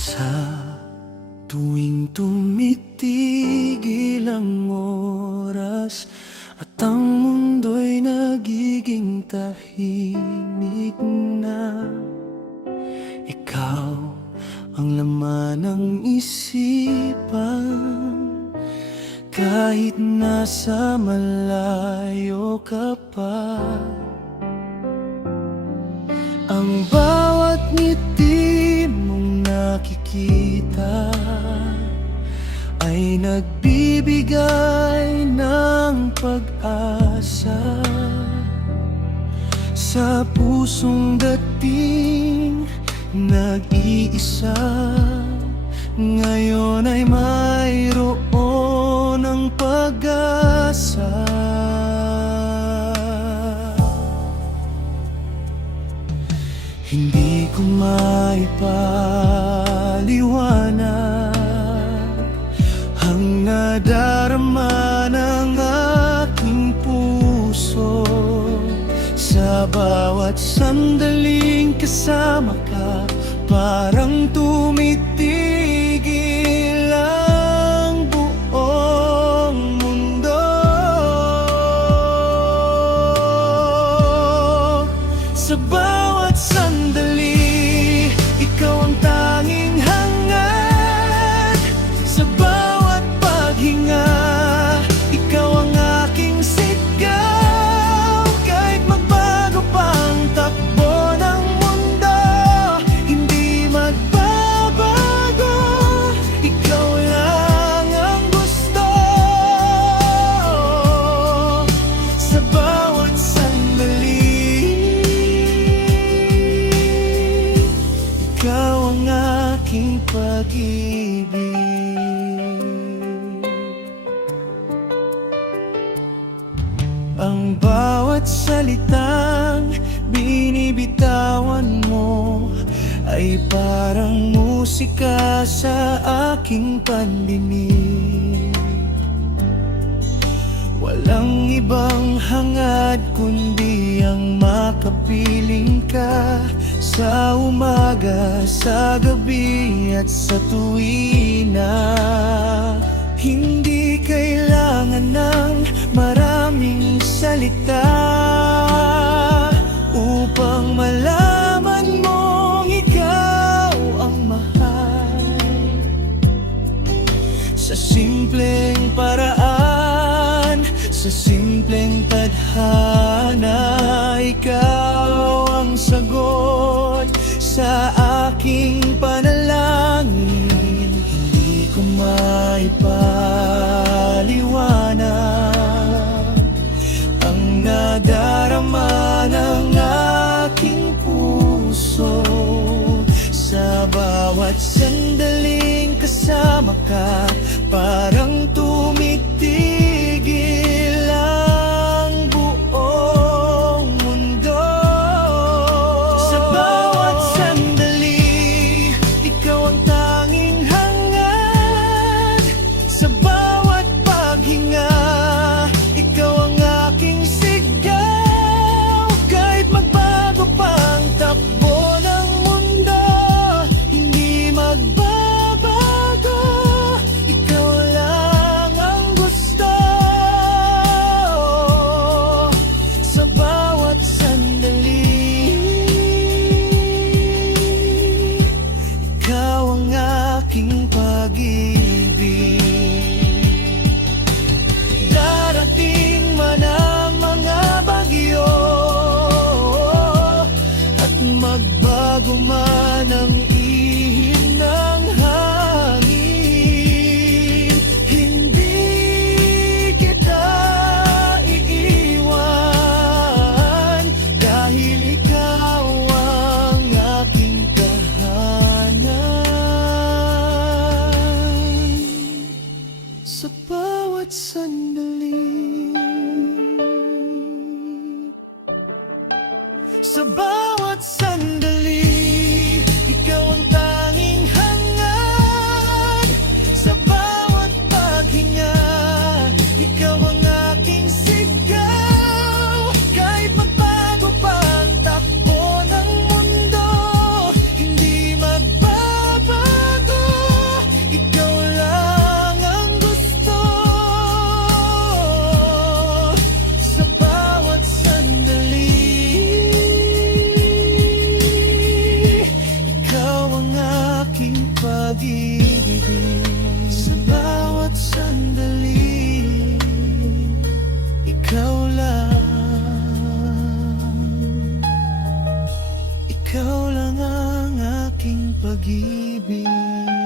Sa tuwing tumitigil ang oras at ang mundo'y nagiging tahimik na, ikaw ang laman ng isipan. Kahit nasa malayo ka pa, ang bawat ngiti mong nakikita ay nagbibigay ng pag-asa sa pusong dating nag-iisa. Ngayon ay mayroon ng pag-asa. Hindi ko maipaliwanag ang nadarama ng aking puso sa bawat sandaling kasama ka. Parang tumitigil ang buong mundo sa bawat sandali. Ikaw ang tanging hangad sa bawat paghinga. Ikaw ang aking sigaw kahit magbago pa ang takbo ng mundo. Hindi magbabago, ikaw lang ang gusto sa bawat sandali. Ikaw ang aking pag-ibig. Ang bawat salitang binibitawan mo ay parang musika sa aking pandinig. Walang ibang hangad kundi ang makapiling ka sa umaga, sa gabi at sa tuwina. Hindi kailangan ng maraming salita upang malaman mong ikaw ang mahal. Sa simpleng paraan, sa simpleng tadhana, ikaw ang sagot sa aking panalangin. Hindi ko maipaliwanag ang nadarama ng aking puso sa bawat sandaling kasama ka. Parang tumitigil ang buong mundo sa bawat sandali. Ikaw ang tanging hangad sa bawat paghinga. Ikaw ang aking sigaw kahit magbago pa ang takbo ng mundo. Hindi magbabago, ikaw lang ang gusto sa bawat sandali. Ikaw ang aking pag-ibig. Darating man ang mga bagyo at magbago man ang ihip ng hangin, hindi kita iiwan dahil ikaw ang aking tahanan sa bawat sandali. Sa bawat sandali, ikaw ang tanging hangad sa bawat paghinga. Ikaw ang aking sigaw kahit magbago pa ang takbo ng mundo. Hindi magbabago, pag-ibig. Sa bawat sandali, ikaw lang ang aking pag-ibig.